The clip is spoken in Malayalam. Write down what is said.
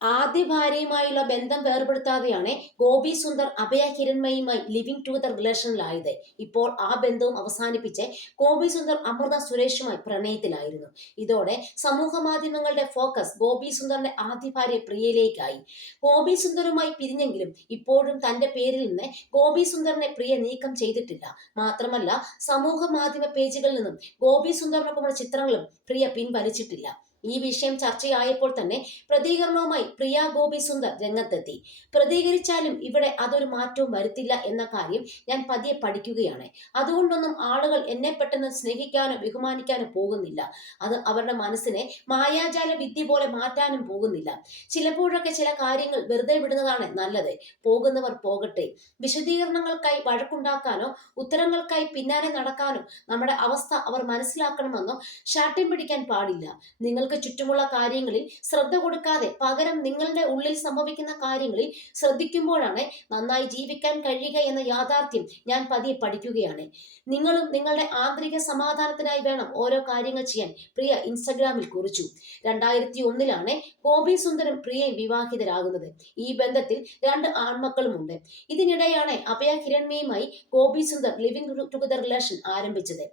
ആദ്യ ഭാര്യയുമായുള്ള ബന്ധം വേർപെടുത്താതെയാണ് ഗോപി സുന്ദർ അഭയ കിരൺമയുമായി ലിവിംഗ് ടുഗദർ റിലേഷനിലായത് ഇപ്പോൾ ആ ബന്ധവും അവസാനിപ്പിച്ച് ഗോപി സുന്ദർ അമൃത സുരേഷുമായി പ്രണയത്തിലായിരുന്നു. ഇതോടെ സമൂഹ മാധ്യമങ്ങളുടെ ഫോക്കസ് ഗോപി സുന്ദറിന്റെ ആദ്യ ഭാര്യ പ്രിയയിലേക്കായി. ഗോപി സുന്ദറുമായി പിരിഞ്ഞെങ്കിലും ഇപ്പോഴും തന്റെ പേരിൽ നിന്ന് ഗോപി സുന്ദറിനെ പ്രിയ നീക്കം ചെയ്തിട്ടില്ല. മാത്രമല്ല സമൂഹ മാധ്യമ പേജുകളിൽ നിന്നും ഗോപി സുന്ദറിനൊപ്പമുള്ള ചിത്രങ്ങളും പ്രിയ പിൻവലിച്ചിട്ടില്ല. ഈ വിഷയം ചർച്ചയായപ്പോൾ തന്നെ പ്രതികരണവുമായി പ്രിയ ഗോപി സുന്ദർ രംഗത്തെത്തി. പ്രതികരിച്ചാലും ഇവിടെ അതൊരു മാറ്റവും വരുത്തില്ല എന്ന കാര്യം ഞാൻ പതിയെ പഠിക്കുകയാണ്. അതുകൊണ്ടൊന്നും ആളുകൾ എന്നെ പെട്ടെന്ന് സ്നേഹിക്കാനോ ബഹുമാനിക്കാനോ പോകുന്നില്ല. അത് അവരുടെ മനസ്സിനെ മായാജാല വിദ്യ പോലെ മാറ്റാനും പോകുന്നില്ല. ചിലപ്പോഴൊക്കെ ചില കാര്യങ്ങൾ വെറുതെ വിടുന്നതാണ് നല്ലത്. പോകുന്നവർ പോകട്ടെ. വിശദീകരണങ്ങൾക്കായി വഴക്കുണ്ടാക്കാനോ ഉത്തരങ്ങൾക്കായി പിന്നാലെ നടക്കാനോ നമ്മുടെ അവസ്ഥ അവർ മനസ്സിലാക്കണമെന്നോ ശാഠ്യം പിടിക്കാൻ പാടില്ല. നിങ്ങൾ നിങ്ങൾക്ക് ചുറ്റുമുള്ള കാര്യങ്ങളിൽ ശ്രദ്ധ കൊടുക്കാതെ പകരം നിങ്ങളുടെ ഉള്ളിൽ സംഭവിക്കുന്ന കാര്യങ്ങളിൽ ശ്രദ്ധിക്കുമ്പോഴാണ് നന്നായി ജീവിക്കാൻ കഴിയുക എന്ന യാഥാർത്ഥ്യം ഞാൻ പതിയെ പഠിക്കുകയാണ്. നിങ്ങളും നിങ്ങളുടെ ആന്തരിക സമാധാനത്തിനായി വേണം ഓരോ കാര്യങ്ങൾ ചെയ്യാൻ. പ്രിയ ഇൻസ്റ്റഗ്രാമിൽ കുറിച്ചു. രണ്ടായിരത്തി ഒന്നിലാണ് ഗോപി സുന്ദരം പ്രിയെ വിവാഹിതരാകുന്നത്. ഈ ബന്ധത്തിൽ രണ്ട് ആൺമക്കളുമുണ്ട്. ഇതിനിടെയാണ് Abhaya ഹിരൺമയുമായി Gopi Sundar living together relation ആരംഭിച്ചത്.